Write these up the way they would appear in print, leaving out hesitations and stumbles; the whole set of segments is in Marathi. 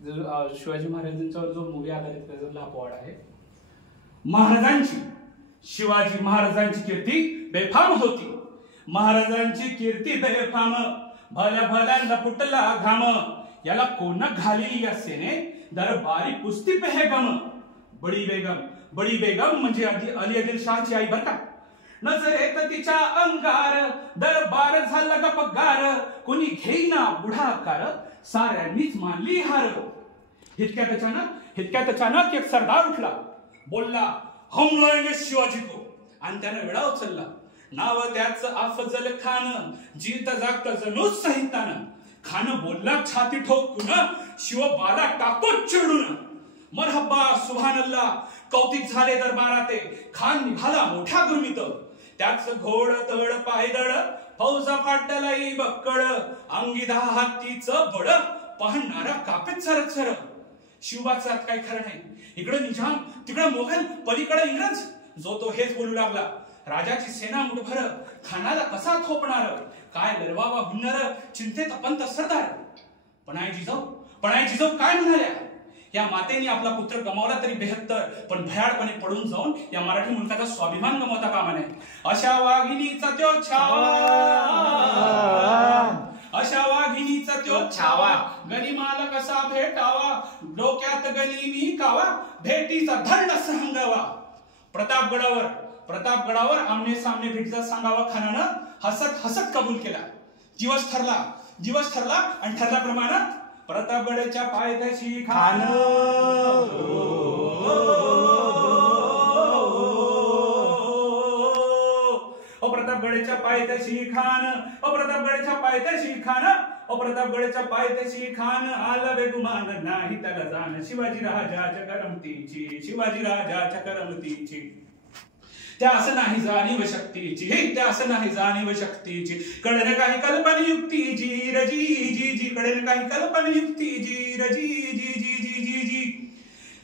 शिवाजी महाराजांच्यावर जो मूवी आधारित त्याचा अपवाड आहे. महाराजांची शिवाजी महाराजांची कीर्ती बेफाम होती. महाराजांची कीर्ती बेफाम, भल्या भल्यांना फुटला घाम. याला कोण घाली या सेने दरबारी पुस्ती पेहगम. बडी बेगम म्हणजे अली आदिलशाहची आई बरं का. नजरेत तिच्या अंगार दरबार झाला गपगार. कोणी घेईना बुढाकार, साऱ्यांनीच मानली हार. इतक्यात अचानक एक सरदार उठला, बोलला हम लाएंगे शिवाजी को. आणि त्यानं वेळा उचलला. नाव त्याच अफजल खान. जीत जागत जणू सहितान. खान बोलला छाती ठोकून, शिवबाला टाको चिडून. मरहब्बा सुभानल्ला कौतिक झाले दरबाराते. खान निघाला मोठ्या गुरमीत. त्याच घोड तड पायदळ, फौजा फाटलाई बक्कळ. अंगी 10 हातीचं बळ, पाहणारा कापेत सरसर. शिवबाचं काही खरं नाही. इकडं निजाम, तिकडं मोगल, पलीकडे इंग्रज. जो तो हेच बोलू लागला. राजाची सेना मुठभर, खानाला कसा थोपणार. काय लढवावा हुन्नर, चिंतेत पंत सरदार. पणाई जिजाऊ काय म्हणाल्या. या मातेने आपला पुत्र गमावला तरी 72, पण भयाळपणे पडून जाऊन या मराठी मुलकाचा स्वाभिमान गमावता कामा नये. अशा वाघिणीचा त्यो छावा, गनिमाला कसा भेटावा. डोक्यात गनिमी कावा, भेटीचा धड सहंगावा. प्रतापगडावर आमने सामने भेटीचा सांगावा खानानं हसत हसत कबूल केला. दिवस ठरला आणि ठरल्याप्रमाणे प्रतापगडाच्या पायथ्याशी खान. प्रतापगडाच्या पायथ्याशी खान. आला बेगुमान नाही त्याला जाण. शिवाजी राजाच्या करमतीची. त्या असं नाही जाणीव शक्तीची. कळेन काही कल्पना युक्ती जी रजी. कळेन काही कल्पना युक्ती जी रजी.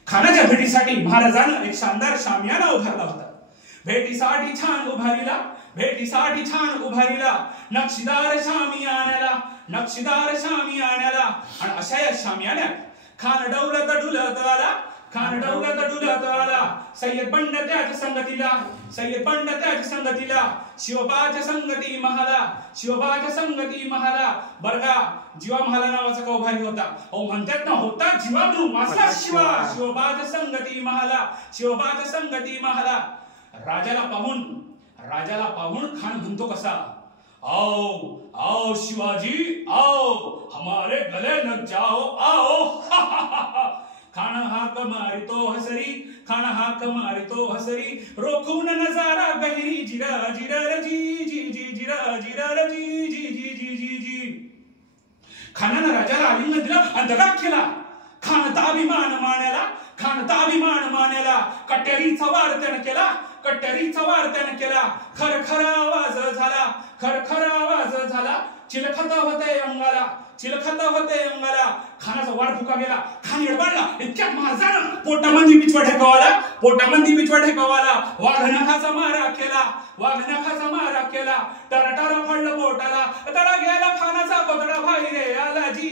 खानाच्या भेटीसाठी महाराजानं एक शानदार शामियाना उभारला होता. भेटीसाठी छान उभारीला नक्षीदार शामियान्याला. आणि अशा या शामियान्यात खान डौलत डुलत आला. सय्यद बंड त्याच्या संगतीला. शिवबाच्या संगती महाला. बरगा जीवा महाला नावाचा कौभारी होता. म्हणतात ना, होता जीवाणू वाचला शिवा. शिवबाच्या संगती महाला. राजाला पाहून खान म्हणतो कसा, आओ शिवाजी आओ, हमारे गले लग जाओ आओ. खान हाक मारितो हसरी. रोखून नजारा गहिरी. जिरा खानानं राजाला आलिंगन दिलं आणि दगा केला. खान ताभिमान मानेला. कट्यारीचा वार त्यानं केला. खरखरा आवाज झाला. चिलखत होते अंगाला. खानाचा वार फुका गेला. खान एडबाडला. इतक्यात महाराजानं पोटामध्ये पिचवा ढेकवाला. वाघनखाचा मारा केला. टरटारा पडलं पोटाला. तडा गेला खानाचा कोतडा. भाई रे आला जी.